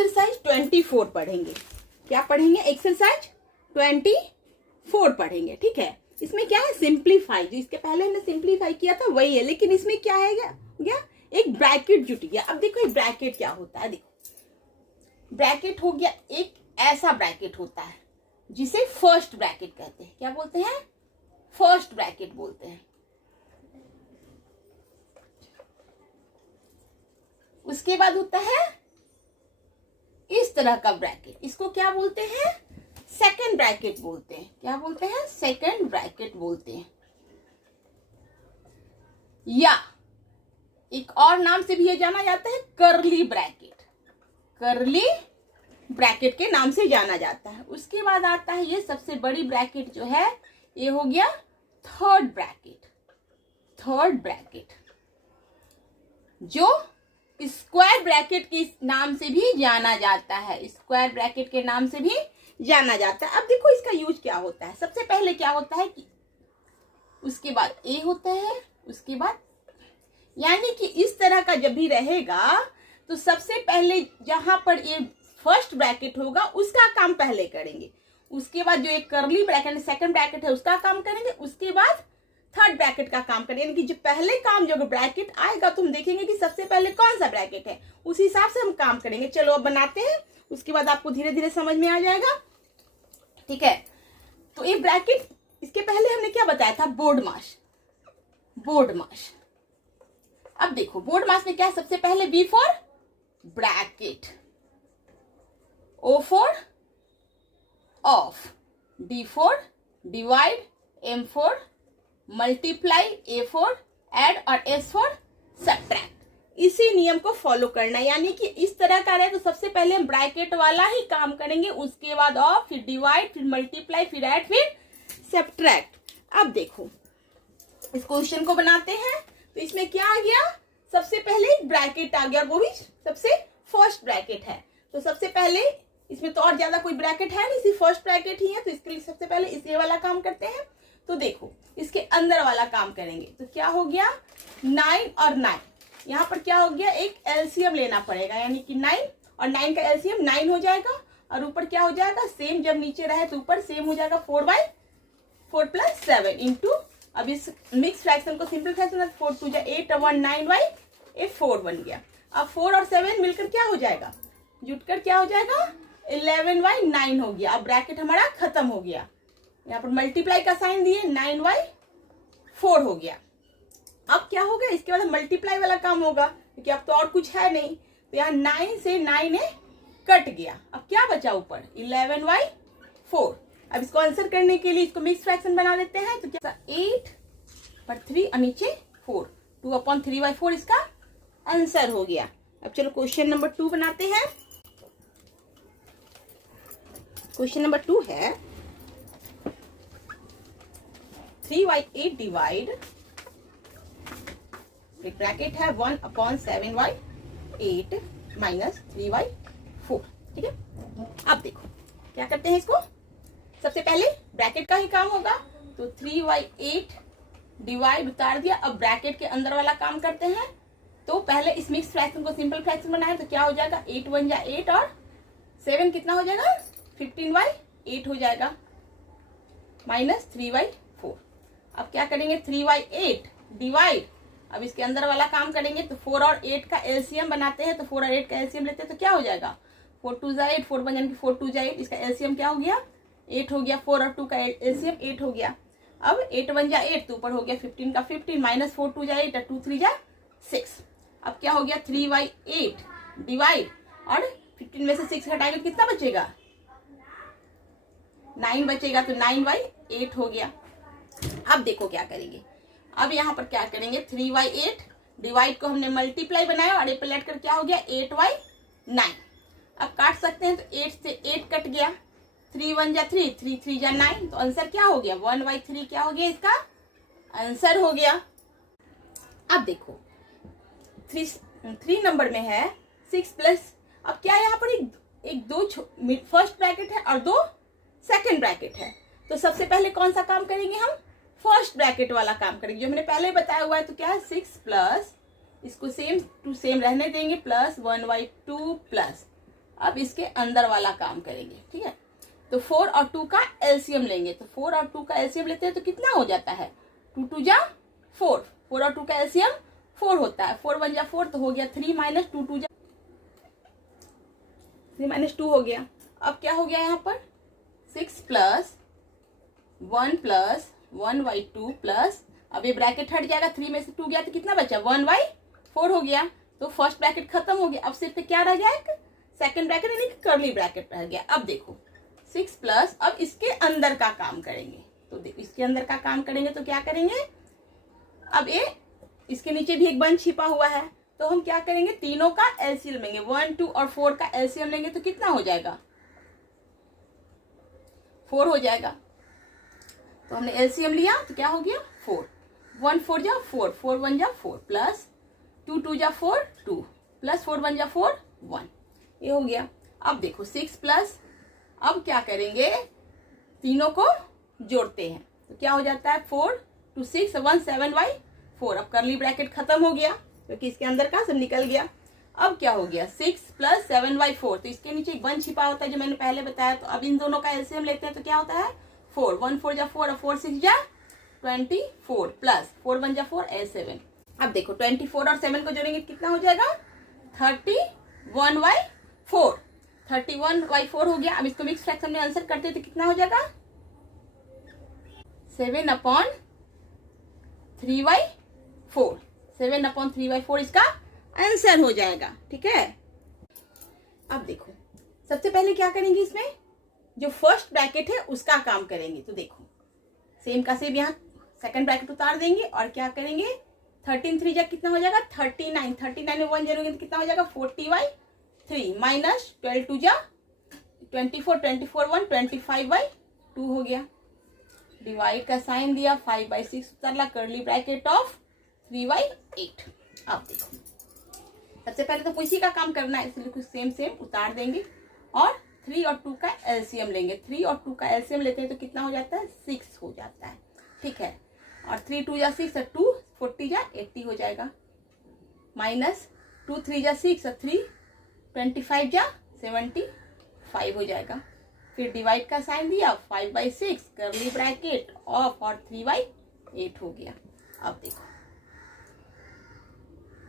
Exercise 24 पढ़ेंगे। क्या पढ़ेंगे? एक्सरसाइज 24 पढ़ेंगे। ठीक है, इसमें क्या है? सिंप्लीफाई। जो इसके पहले हमने सिंप्लीफाई किया था वही है, लेकिन इसमें क्या है क्या एक ब्रैकेट जुट गया। अब देखो एक ब्रैकेट क्या होता है। देखो ब्रैकेट हो गया, एक ऐसा ब्रैकेट होता है जिसे फर्स्ट ब्रैकेट कहते हैं। क्या बोलते हैं? फर्स्ट ब्रैकेट बोलते हैं। उसके बाद होता है इस तरह का ब्रैकेट, इसको क्या बोलते हैं? सेकंड ब्रैकेट बोलते हैं। क्या बोलते हैं? सेकंड ब्रैकेट बोलते हैं। या एक और नाम से भी ये जाना जाता है कर्ली ब्रैकेट। कर्ली ब्रैकेट के नाम से जाना जाता है। उसके बाद आता है ये सबसे बड़ी ब्रैकेट जो है, ये हो गया थर्ड ब्रैकेट। थर्ड ब्रैकेट जो स्क्वायर ब्रैकेट के नाम से भी जाना जाता है। स्क्वायर ब्रैकेट के नाम से भी जाना जाता है। अब देखो इसका यूज क्या होता है। सबसे पहले क्या होता है कि उसके बाद ए होता है, उसके बाद यानी कि इस तरह का जब भी रहेगा तो सबसे पहले जहां पर ये फर्स्ट ब्रैकेट होगा उसका काम पहले करेंगे। उसके बाद जो एक कर्ली ब्रैकेट सेकंड ब्रैकेट है उसका काम करेंगे। उसके बाद थर्ड ब्रैकेट का काम करेंगे। यानी कि जो पहले काम जो ब्रैकेट आएगा तो हम देखेंगे कि सबसे पहले कौन सा ब्रैकेट है, उस हिसाब से हम काम करेंगे। चलो अब बनाते हैं, उसके बाद आपको धीरे धीरे समझ में आ जाएगा। ठीक है, तो ये ब्रैकेट, इसके पहले हमने क्या बताया था? BODMAS. BODMAS. अब देखो बोर्ड मास में क्या है? सबसे पहले B for bracket, O for of, D for divide, M for multiply, A for add और एस फॉर सब्ट्रैक्ट। इसी नियम को फॉलो करना है। यानी कि इस तरह का रहे तो सबसे पहले हम ब्रैकेट वाला ही काम करेंगे, उसके बाद ऑफ, फिर डिवाइड, फिर मल्टीप्लाई, फिर ऐड, फिर सब्ट्रैक्ट। अब देखो इस क्वेश्चन को बनाते हैं तो इसमें क्या आ गया? सबसे पहले एक ब्रैकेट आ गया और वो भी सबसे फर्स्ट ब्रैकेट है। तो सबसे पहले इसमें तो और ज्यादा कोई ब्रैकेट है नहीं, सिर्फ फर्स्ट ब्रैकेट ही है। तो इसके लिए सबसे पहले इस ये वाला काम करते हैं। तो देखो इसके अंदर वाला काम करेंगे तो क्या हो गया? 9 और 9। यहाँ पर क्या हो गया? एक एलसीएम लेना पड़ेगा। यानी कि 9 और 9 का एलसीएम 9 हो जाएगा। और ऊपर क्या हो जाएगा? सेम, जब नीचे रहे तो ऊपर सेम हो जाएगा 4/4 + 7 इंटू, अब इस मिक्स फ्रैक्शन को सिंपल फ्रैक्शन 4 2 जा 8 और 1 9/4 बन गया। अब 4 और 7 मिलकर क्या हो जाएगा? जुटकर क्या हो जाएगा? 11/9 हो गया। अब ब्रैकेट हमारा खत्म हो गया। यहाँ पर मल्टीप्लाई का साइन दिए, 9/4 हो गया। अब क्या होगा? इसके बाद मल्टीप्लाई वाला काम होगा क्योंकि अब तो और कुछ है नहीं। तो यहाँ 9 से 9 कट गया। अब क्या बचा ऊपर? 11/4। अब इसको आंसर करने के लिए इसको मिक्स फ्रैक्शन बना लेते हैं। तो क्या 8 पर 3 और नीचे 4, 2/3/4 इसका आंसर हो गया। अब चलो क्वेश्चन नंबर 2 बनाते हैं। क्वेश्चन नंबर 2 है 3/8 डिवाइड, ब्रैकेट है 1/7/8 माइनस 3/4। ठीक है, अब देखो क्या करते हैं इसको। सबसे पहले ब्रैकेट का ही काम होगा तो 3/8 डिवाइड उतार दिया। अब ब्रैकेट के अंदर वाला काम करते हैं। तो पहले इस मिक्स फ्रैक्शन को सिंपल फ्रैक्शन बनाए तो क्या हो जाएगा? 8 1 जा 8 और 7 कितना हो जाएगा? 15/8 हो जाएगा माइनस 3/4। अब क्या करेंगे? 3/8 डिवाइड, अब इसके अंदर वाला काम करेंगे तो 4 और 8 का एलसीएम बनाते हैं। तो 4 और 8 का एलसीएम लेते हैं तो क्या हो जाएगा? 4 2 जा 8, 4 1 यानी कि 4 2 जा 8, इसका एलसीएम क्या हो गया? 8 हो गया। 4 और 2 का एलसीएम 8 हो गया। अब 8 1 जा 8 तो ऊपर हो गया 15 का 15 माइनस 4 2 जा 8 और 2 3 जा 6। अब क्या हो गया? 3/8 डिवाइड, और 15 में से 6 हटाएंगे तो कितना बचेगा? 9 बचेगा। तो 9/8 हो गया। अब देखो क्या करेंगे। अब यहाँ पर क्या करेंगे? 3/8 डिवाइड को हमने मल्टीप्लाई बनाया और 8 प्लस कर क्या हो गया? 8/9। अब काट सकते हैं तो 8 से 8 कट गया। 3 1 जा 3, 3 3 जा 9। तो आंसर क्या हो गया? 1/3 क्या हो गया? इसका आंसर हो गया। अब देखो 3 नंबर में है 6 प्लस, अब क्या यहाँ पर एक दो फर्स्ट ब्रैकेट है और 2 सेकंड ब्रैकेट है। तो सबसे पहले कौन सा काम करेंगे? हम फर्स्ट ब्रैकेट वाला काम करेंगे जो मैंने पहले बताया हुआ है। तो क्या है? 6 प्लस, इसको सेम टू सेम रहने देंगे, प्लस 1/2 प्लस, अब इसके अंदर वाला काम करेंगे, ठीक है। तो 4 और 2 का एलसीएम लेंगे, तो 4 और 2 का एलसीएम लेते हैं तो कितना हो जाता है, 2 2 जा 4, 4 और 2 का एलसीएम 4 होता है, 4 1 जा 4 तो हो गया 3 माइनस 2 2 जा 3 माइनस 2 हो गया। अब क्या हो गया यहाँ पर 6 प्लस 1 प्लस, अब ये ब्रैकेट हट जाएगा, 3 में से 2 गया तो कितना बचा 1/4 हो गया। तो फर्स्ट ब्रैकेट खत्म हो गया, अब सिर्फ क्या रह गया, एक सेकंड ब्रैकेट यानी कि कर्ली ब्रैकेट रह गया। अब देखो 6 प्लस, अब इसके अंदर का काम करेंगे, तो देखो इसके अंदर का काम करेंगे तो क्या करेंगे, अब ये इसके नीचे भी एक 1 छिपा हुआ है, तो हम क्या करेंगे तीनों का एलसीएम लेंगे, 1 2 और 4 का एलसीएम लेंगे तो कितना हो जाएगा 4 हो जाएगा। तो हमने एलसीएम लिया तो क्या हो गया 4, 1 4 जा 4, 4 1 जा 4 प्लस 2 2 जा 4 2 प्लस 4 1 जा 4 1, ये हो गया। अब देखो 6 प्लस, अब क्या करेंगे तीनों को जोड़ते हैं, तो क्या हो जाता है 4 2 6 1 7/4। अब करली ब्रैकेट खत्म हो गया क्योंकि इसके अंदर का सब निकल गया। अब क्या हो गया 6 प्लस 7/4, तो इसके नीचे 1 छिपा होता है जो मैंने पहले बताया। तो अब इन दोनों का एलसीएम लेते हैं तो क्या होता है 4, 1 4 जा 4 और 4 6 जा 24 प्लस 4 1 जा 4 7। अब देखो 24 और 7 को जोड़ेंगे कितना हो जाएगा 31/4, 31/4 हो गया। अब इसको मिक्स फ्रैक्शन में आंसर करते तो कितना हो जाएगा 7/3/4, 7/3/4 इसका आंसर हो जाएगा, ठीक है। अब देखो सबसे पहले क्या करेंगे, इसमें जो फर्स्ट ब्रैकेट है उसका काम करेंगे। तो देखो सेम का सेम यहाँ सेकंड ब्रैकेट उतार देंगे और क्या करेंगे 13 3 जा कितना हो जाएगा 39, 39 में 1 जोड़ेंगे तो कितना हो जाएगा 40/3 माइनस 12 2 जा 24, 24 1 25/2 हो गया। डिवाइड का साइन दिया, 5/6 उतारला, कर्ली ब्रैकेट ऑफ 3/8। अब देखो सबसे पहले तो इसी का काम करना है, इसलिए कुछ सेम सेम उतार देंगे और 3 और 2 का एलसीएम लेंगे। 3 और 2 का एलसीएम लेते हैं तो कितना हो जाता है 6 हो जाता है, ठीक है। और 3 2 जा 6 और 2 40 जा 80 हो जाएगा, माइनस 2 3 जा 6 और 3 25 जा 75 हो जाएगा। फिर डिवाइड का साइन दिया, 5/6 कर्ली ब्रैकेट ऑफ और 3/8 हो गया। अब देखो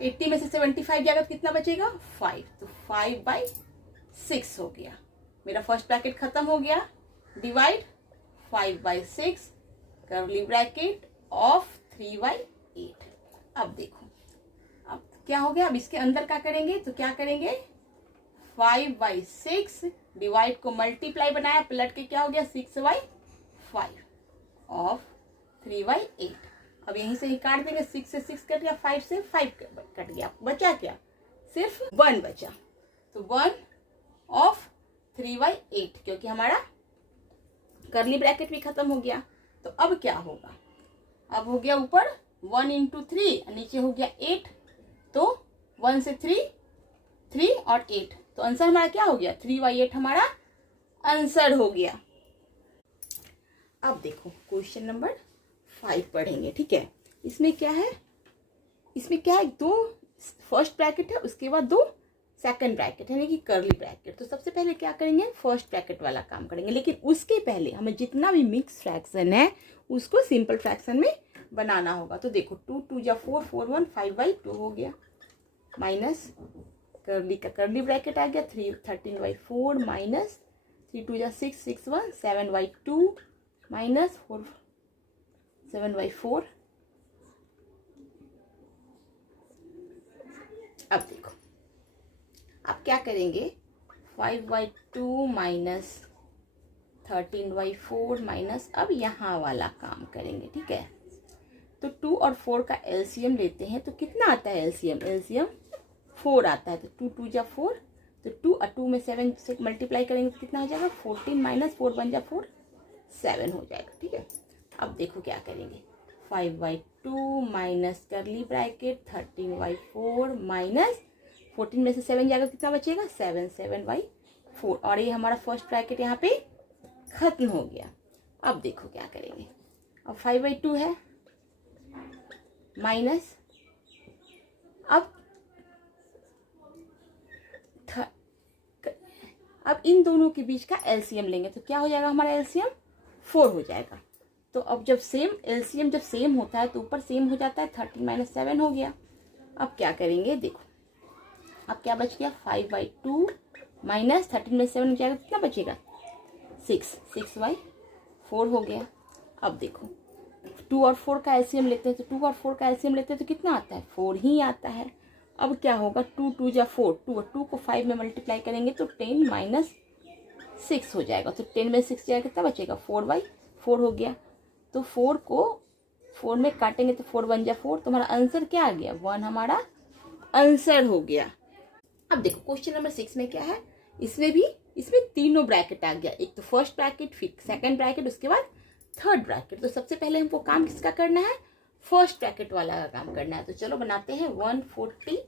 80 में से 75 जाएगा तो कितना बचेगा 5, तो 5/6 हो गया। मेरा फर्स्ट ब्रैकेट खत्म हो गया, डिवाइड 5/6 कर्ली ब्रैकेट ऑफ 3/8। अब देखो अब क्या हो गया, अब इसके अंदर क्या करेंगे, तो क्या करेंगे 5/6 डिवाइड को मल्टीप्लाई बनाया, पलट के क्या हो गया 6/5 ऑफ 3/8। अब यहीं से ही काट देंगे, 6 से 6 कट गया, 5 से 5 कट गया, बचा क्या सिर्फ 1 बचा। तो 1 ऑफ 3/8 क्योंकि हमारा कर्ली ब्रैकेट भी खत्म हो गया। तो अब क्या होगा, अब हो गया ऊपर 1 इंटू 3, नीचे हो गया 8, तो 1 से 3 और 8, तो आंसर हमारा क्या हो गया 3/8 हमारा आंसर हो गया। अब देखो क्वेश्चन नंबर 5 पढ़ेंगे, ठीक है। इसमें क्या है, इसमें क्या है 2 फर्स्ट ब्रैकेट है, उसके बाद 2 सेकंड ब्रैकेट यानी कि कर्ली ब्रैकेट। तो सबसे पहले क्या करेंगे फर्स्ट ब्रैकेट वाला काम करेंगे, लेकिन उसके पहले हमें जितना भी मिक्स फ्रैक्शन है उसको सिंपल फ्रैक्शन में बनाना होगा। तो देखो 2 2 जा 4 4 1 5/2 हो गया, माइनस कर्ली का कर्ली ब्रैकेट आ गया 13/4 माइनस 3 2 जा 6 6 1 7/2 माइनस 4 7/4। अब देखो अब क्या करेंगे 5/2 माइनस 13/4 माइनस, अब यहाँ वाला काम करेंगे, ठीक है। तो 2 और 4 का एलसीएम लेते हैं तो कितना आता है एलसीएम, एलसीएम 4 आता है। तो 2 2 जा 4, तो 2 और 2 में 7 से मल्टीप्लाई करेंगे तो कितना हो जाएगा 14 माइनस 4 1 जा 4 7 हो जाएगा, ठीक है। अब देखो क्या करेंगे 5/2 माइनस करली ब्रैकेट 13/4 माइनस 14 में से 7 जाएगा कितना बचेगा 7 7/4, और ये हमारा फर्स्ट ब्रैकेट यहाँ पे खत्म हो गया। अब देखो क्या करेंगे, अब 5/2 है माइनस, अब अब इन दोनों के बीच का एलसीएम लेंगे तो क्या हो जाएगा हमारा एलसीएम 4 हो जाएगा। तो अब जब सेम एलसीएम जब सेम होता है तो ऊपर सेम हो जाता है, 13 - 7 हो गया। अब क्या करेंगे देखो, अब क्या बच गया 5/2 माइनस 13 में 7 हो जाएगा, कितना बचेगा 6/4 हो गया। अब देखो 2 और 4 का एलसीएम लेते हैं, तो 2 और 4 का एलसीएम लेते हैं तो कितना आता है 4 ही आता है। अब क्या होगा 2 2 जा 4, 2 को 5 में मल्टीप्लाई करेंगे तो 10 - 6 हो जाएगा। तो 10 में 6 जाएगा, कितना बचेगा 4/4 हो गया। तो 4 को 4 में काटेंगे तो 4 1 जा 4, तो हमारा आंसर क्या आ गया 1 हमारा आंसर हो गया। अब देखो क्वेश्चन नंबर 6 में क्या है, इसमें तीनों ब्रैकेट आ गया, एक तो फर्स्ट ब्रैकेट, फिर सेकंड ब्रैकेट, उसके बाद थर्ड ब्रैकेट। तो सबसे पहले हमको काम किसका करना है, फर्स्ट ब्रैकेट वाला का काम करना है। तो चलो बनाते हैं 140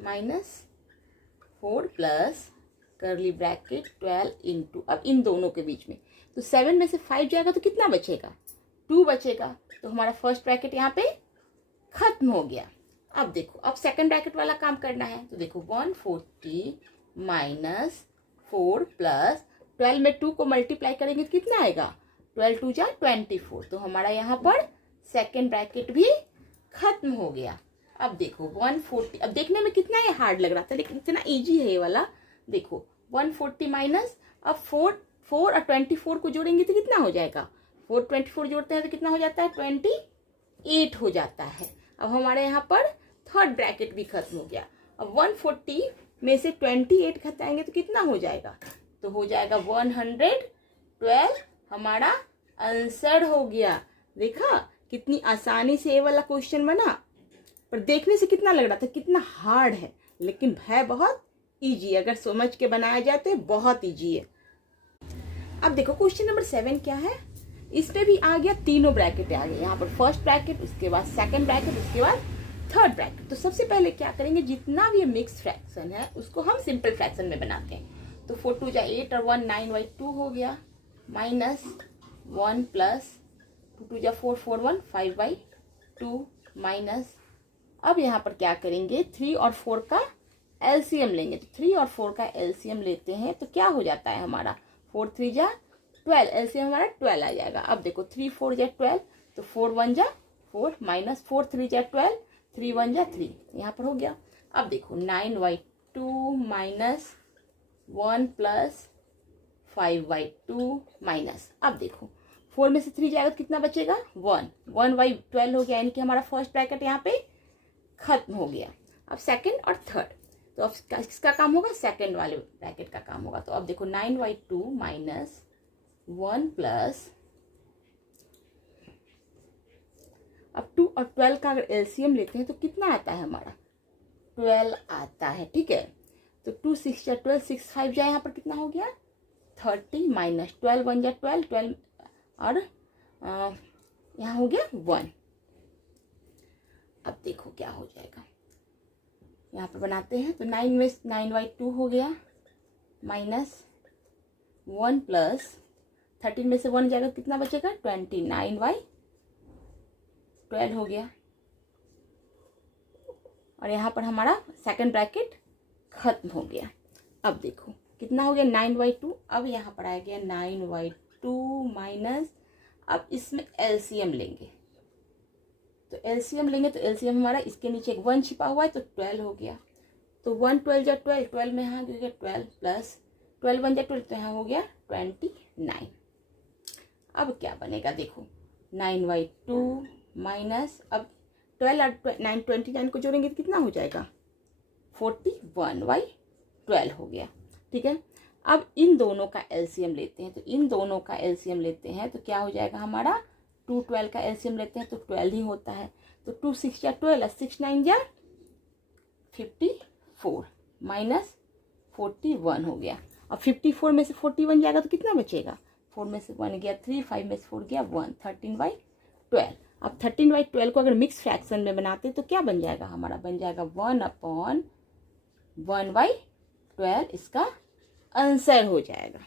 - 4 प्लस करली ब्रैकेट 12 इंटू, अब इन दोनों के बीच में तो 7 में से 5 जाएगा तो कितना बचेगा 2 बचेगा। तो हमारा फर्स्ट ब्रैकेट यहाँ पे खत्म हो गया। अब देखो अब सेकंड ब्रैकेट वाला काम करना है। तो देखो 140 - 4 प्लस 12 में 2 को मल्टीप्लाई करेंगे तो कितना आएगा 12 2 जा 24। तो हमारा यहाँ पर सेकंड ब्रैकेट भी खत्म हो गया। अब देखो 140, अब देखने में कितना ये हार्ड लग रहा था लेकिन इतना इजी है ये वाला। देखो 140 माइनस, अब 4 और 24 को जोड़ेंगे तो कितना हो जाएगा 4 24 जोड़ते हैं तो कितना हो जाता है 28 हो जाता है। अब हमारे यहाँ पर थर्ड ब्रैकेट भी खत्म हो गया। अब 140 में से 28 घटाएंगे तो कितना हो जाएगा, तो हो जाएगा 112 हमारा आंसर हो गया। देखा कितनी आसानी से ये वाला क्वेश्चन बना, पर देखने से कितना लग रहा था कितना हार्ड है, लेकिन है बहुत इजी, अगर समझ के बनाया जाए तो बहुत इजी है। अब देखो क्वेश्चन नंबर 7 क्या है, इसमें भी आ गया तीनों ब्रैकेट आ गए, यहाँ पर फर्स्ट ब्रैकेट, उसके बाद सेकंड ब्रैकेट, उसके बाद थर्ड ब्रैकेट। तो सबसे पहले क्या करेंगे, जितना भी मिक्स फ्रैक्शन है उसको हम सिंपल फ्रैक्शन में बनाते हैं। तो 4 2 जा 8 और 1 9/2 हो गया, माइनस 1 प्लस 2 2 जा 4 4 1 5/2 माइनस, अब यहाँ पर क्या करेंगे 3 और 4 का एलसीएम लेंगे। तो 3 और 4 का एलसीएम लेते हैं तो क्या हो जाता है हमारा 4 3 जा 12, एलसीएम हमारा 12 आ जाएगा। अब देखो 3 4 जा 12, तो 4 1 जा 4 माइनस 4 3 जा 12, 3 1 जा 3, यहाँ पर हो गया। अब देखो 9/2 माइनस 1 प्लस 5/2 माइनस, अब देखो 4 में से 3 जाएगा तो कितना बचेगा 1, 1/12 हो गया, यानी कि हमारा फर्स्ट ब्रैकेट यहाँ पे खत्म हो गया। अब सेकंड और थर्ड, तो अब किसका काम होगा, सेकंड वाले ब्रैकेट का काम होगा। तो अब देखो 9/2 माइनस 1 प्लस, अब 2 और 12 का अगर एलसीएम लेते हैं तो कितना आता है हमारा 12 आता है, ठीक है। तो 2 6 जा 12, 6 5 जाए, यहाँ पर कितना हो गया 30 माइनस 12 1 जा 12 12 और यहाँ हो गया 1। अब देखो क्या हो जाएगा, यहाँ पर बनाते हैं। तो 9 में 9/2 हो गया माइनस 1 प्लस 13 में से 1 जाएगा कितना बचेगा 29/12 हो गया, और यहाँ पर हमारा सेकंड ब्रैकेट खत्म हो गया। अब देखो कितना हो गया 9/2, अब यहाँ पर आ गया 9/2 माइनस, अब इसमें एलसीएम लेंगे। तो एलसीएम लेंगे तो एलसीएम हमारा इसके नीचे एक 1 छिपा हुआ है तो 12 हो गया। तो 1 12 जा 12, 12 में यहाँ हो गया 12 प्लस 12 1 जा 12, तो यहाँ हो गया 29। अब क्या बनेगा देखो 9/2 माइनस, अब 12 और 9 29 को जोड़ेंगे तो कितना हो जाएगा 41/12 हो गया, ठीक है। अब इन दोनों का एलसीएम लेते हैं, तो इन दोनों का एलसीएम लेते हैं तो क्या हो जाएगा हमारा 2 12 का एलसीएम लेते हैं तो 12 ही होता है। तो 2 6 जा 12, 6 9 जा 54 माइनस 41 हो गया। अब 54 में से 41 जाएगा तो कितना बचेगा 4 में से 1 गया 3, 5 में से 4 गया 1, 13/12। अब 13/12 को अगर मिक्स फ्रैक्शन में बनाते तो क्या बन जाएगा हमारा, बन जाएगा 1/1/12, इसका आंसर हो जाएगा।